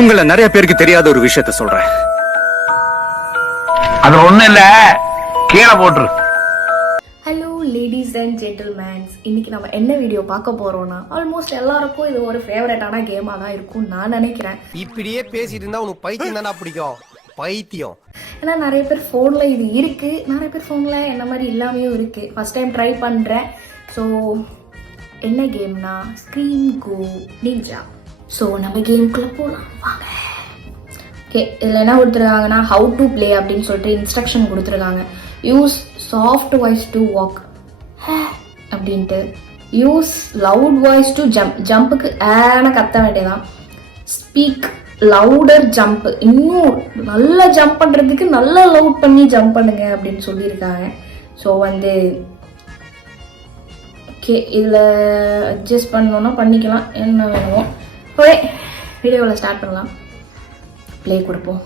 உங்கள நிறைய பேருக்கு தெரியாத ஒரு விஷயத்த சொல்றேன். அது ஒண்ணு இல்ல, கீழே போட்டுரு. ஹலோ லேடிஸ் அண்ட் ஜென்டில்மேன்ஸ், இன்னைக்கு நம்ம என்ன வீடியோ பார்க்க போறோம்னா, ஆல்மோஸ்ட் எல்லாருக்கும் இது ஒரு ஃபேவரட்டான கேமாக தான் இருக்கும் நான் நினைக்கிறேன். இப்படியே பேசிட்டு இருந்தா உனக்கு பைத்தியம் தானே பிடிக்கும், பைத்தியம். ஏன்னா நிறைய பேர் ஃபோனில் இது இருக்கு, நிறைய பேர் ஃபோனில் என்ன மாதிரி இல்லாமையும் இருக்கு. ஃபர்ஸ்ட் டைம் ட்ரை பண்ணுறேன். ஸோ என்ன கேம்னா ஸ்க்ரீன் கோ நிஞ்சா. ஸோ நம்ம கேமுக்குள்ளே போகலாம் வாங்க. ஓகே, இதில் என்ன கொடுத்துருக்காங்கன்னா ஹவு டு ப்ளே அப்படின்னு சொல்லிட்டு இன்ஸ்ட்ரக்ஷன் கொடுத்துருக்காங்க. Use soft voice to walk அப்படின்ட்டு, use loud voice to jump, ஜம்புக்கு ஏன கத்த வேண்டியதான். ஸ்பீக் லவுடர் ஜம்ப், இன்னும் நல்லா ஜம்ப் பண்ணுறதுக்கு நல்லா லவுட் பண்ணி ஜம்ப் பண்ணுங்க அப்படின்னு சொல்லியிருக்காங்க. ஸோ ஓகே, இதில் அட்ஜஸ்ட் பண்ணோன்னா பண்ணிக்கலாம், என்ன வேணுமோ. ஓகே, வீடியோவில் ஸ்டார்ட் பண்ணலாம். ப்ளே கொடுப்போம்.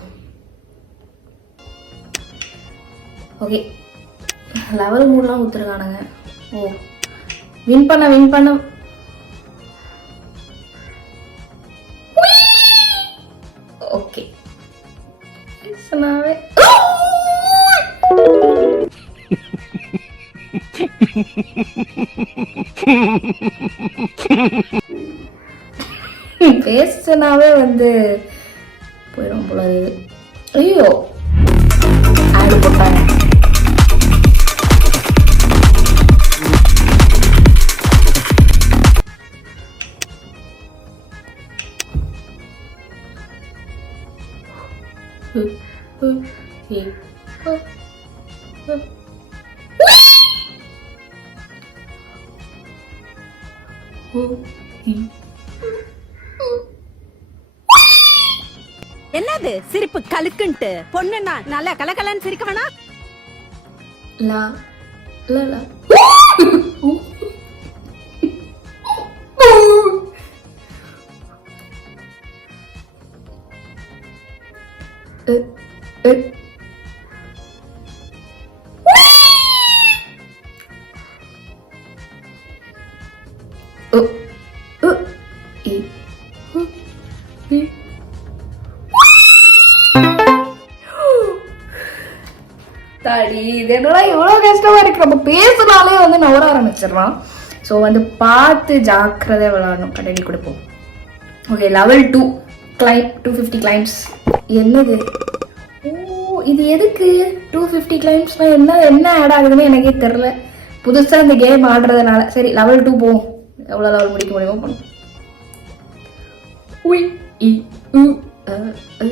ஓகே, லெவல் மூடெலாம் கொடுத்துருக்கானுங்க. ஓ, வின் பண்ண ஓகே சொன்னாவே பேசினாவே போயிடும் போல. ஐயோ, ஆடு போட்டாங்க. என்னது சிரிப்பு கலுக்குன்ட்டு? பொண்ணுன்னா நல்லா கலகலன்னு சிரிக்க வேணா? லா லா லா தாடி, இது என்னடா இவ்வளோ கஷ்டமா இருக்கு. நம்ம பேசுனாலே நவர ஆரம்பிச்சிடலாம். ஸோ பார்த்து ஜாக்கிரதை விளையாடணும். கடையில் கொடுப்போம். Okay, level 2 claim 250 claims. என்னது? ஓ, இது எதுக்கு 250 கிளைம்ஸ்லாம்? என்ன ஆட் ஆகுதுன்னு எனக்கே தெரில, புதுசாக இந்த கேம் ஆடுறதுனால. சரி, லெவல் 2 போவோம். எவ்வளோ லெவல் முடிக்க முடியுமோ பண்ணும். உய் இ உ அ அ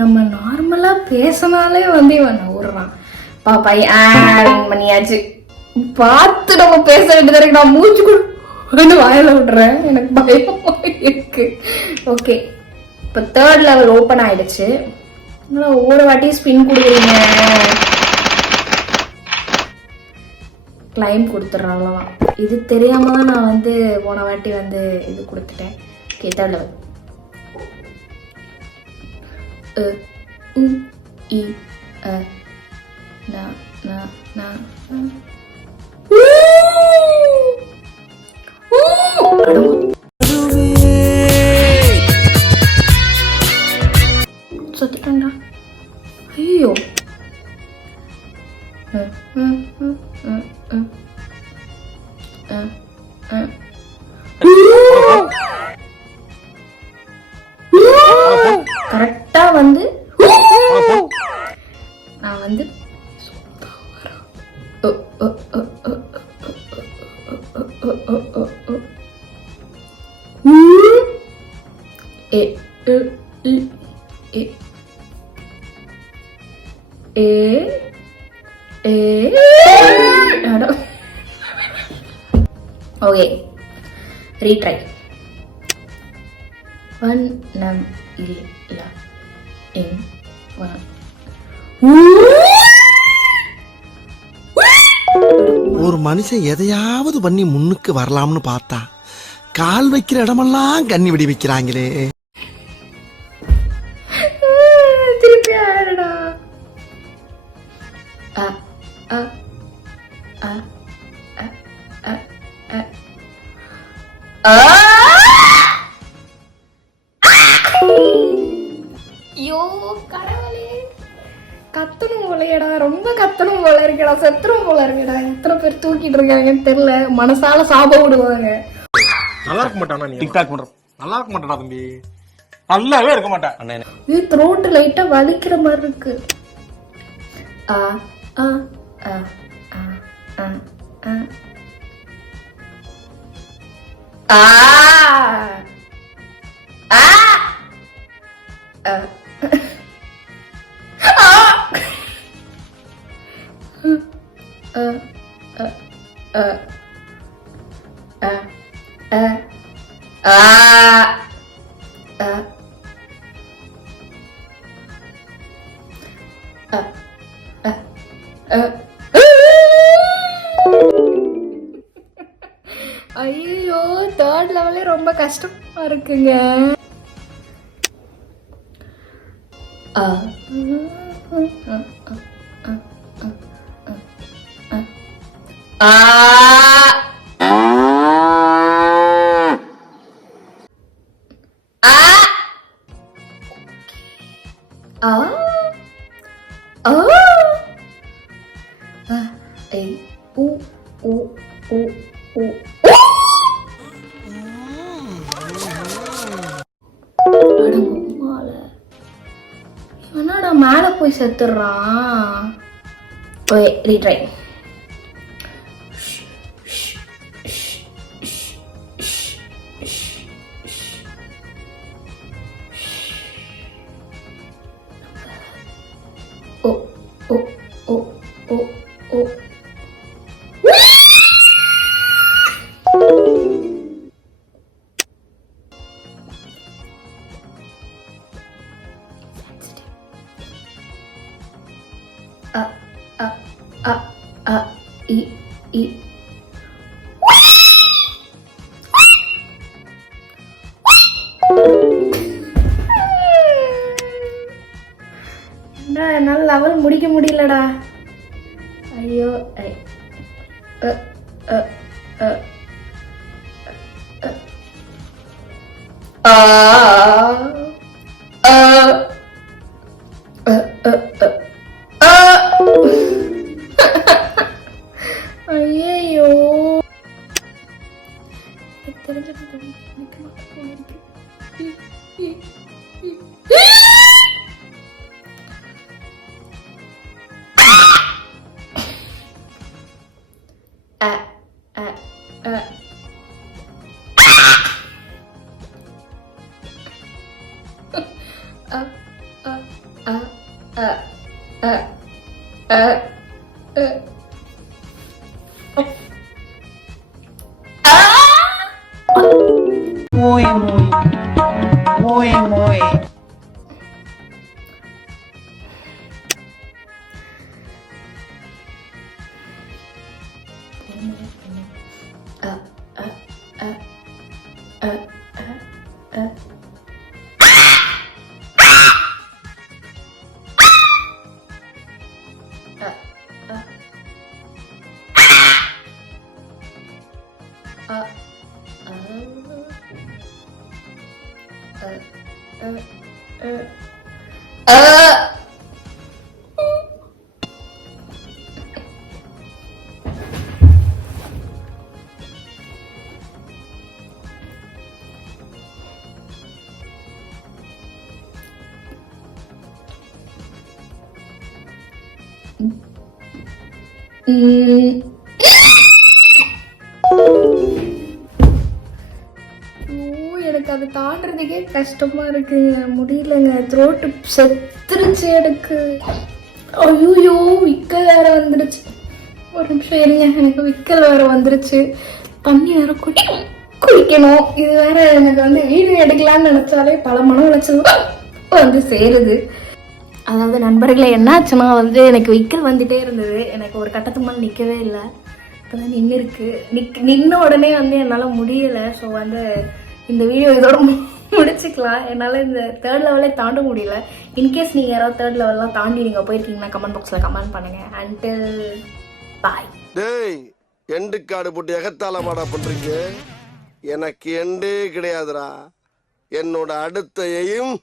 நம்ம நார்மலா பேசினாலே இவன் நவுறான். பாப்பா பண்ணியாச்சு. பார்த்து நம்ம பேச வேண்டியது. நான் மூச்சு கூட வாயில விடுறேன், எனக்கு பயமா இருக்கு. ஓகே, இப்போ 3rd லெவல் ஓப்பன் ஆயிடுச்சு. ஒவ்வொரு வாட்டியும் ஸ்பின் கொடுக்குறீங்க. கிளைம் கொடுத்துட்றேன், அவ்வளோதான். இது தெரியாம தான் நான் போன வாட்டி இது கொடுத்துட்டேன். Okay, 3rd level. உ இ அ நா நா நா சத்துட்டா. ஐயோ, கரெக்டா நான் ஓகே ரீட்ரை வண்ணம் இல்ல இன் ஒரு மனுஷன் எதையாவது பண்ணி முன்னுக்கு வரலாம்னு பார்த்தா கால் வைக்கிற இடமெல்லாம் கண்ணி விடி வைக்கிறாங்களே. திருப்பி ஆடுடா. ஐயோ கடவுளே, கத்தணும் போலையடா, ரொம்ப கத்தணும் போல இருக்கடா, செத்துரும் போல இருக்கடா. எத்தனை பேர் தூக்கிட்டு இருக்காங்கன்னு தெரியல, மனசால சாப விடுவாங்க. நல்லா இருக்க மாட்டானா? நீ டிக்டாக் பண்ற நல்லா இருக்க மாட்டானா தம்பி? நல்லாவே இருக்க மாட்டான். இது த்ரோட் லைட்டா வலிக்கிற மாதிரி இருக்கு. ஆ ஆ ஆ ஆ ஆ ஆ ஆ ஐயோ, தேர்ட் லெவலே ரொம்ப கஷ்டமா இருக்குங்க. என்னடா மேல போய் செத்துறான். ரீட்ரை. ஓ ஓ ஓ ஓ ஓ என்னால லெவல் முடிக்க முடியலடா. ஐயோ ஐயோ எனக்கு அது தாண்டறதுக்கே கஷ்டமா இருக்குங்க, முடியலங்க. த்ரோட்டு செத்துருச்சு எனக்கு. ஐயோ விக்கல் வேற வந்துருச்சு. ஒரு நிமிஷம் இருங்க, எனக்கு விக்கல் வேற வந்துருச்சு. தண்ணி வேற குடிக்கணும். இது வேற எனக்கு வந்து வீடியோ எடுக்கலான்னு நினைச்சாலே பல மன உளைச்சல் வந்து சேருது. அதாவது நண்பர்களே, என்னாச்சுன்னா வந்து எனக்கு விக்கல் வந்துட்டே இருந்தது. எனக்கு ஒரு கட்டத்துக்கு மேலே நிற்கவே இல்லை. இப்போ தான் நின்று இருக்கு. நின்ன உடனே வந்து என்னால் முடியலை. ஸோ வந்து இந்த வீடியோ இதோட முடிச்சுக்கலாம். என்னால் இந்த 3rd லெவலே தாண்ட முடியல. இன்கேஸ் நீங்கள் யாராவது 3rd லெவல்லாம் தாண்டி நீங்கள் போயிருக்கீங்கன்னா கமெண்ட் பாக்ஸில் கமெண்ட் பண்ணுங்கள். அண்டில் பாய். டேய் எண்டு காடு போட்டு எகத்தால மாடா பண்றீங்க. எனக்கு எண்டே கிடையாதுடா. என்னோட அடுத்த எய்ம்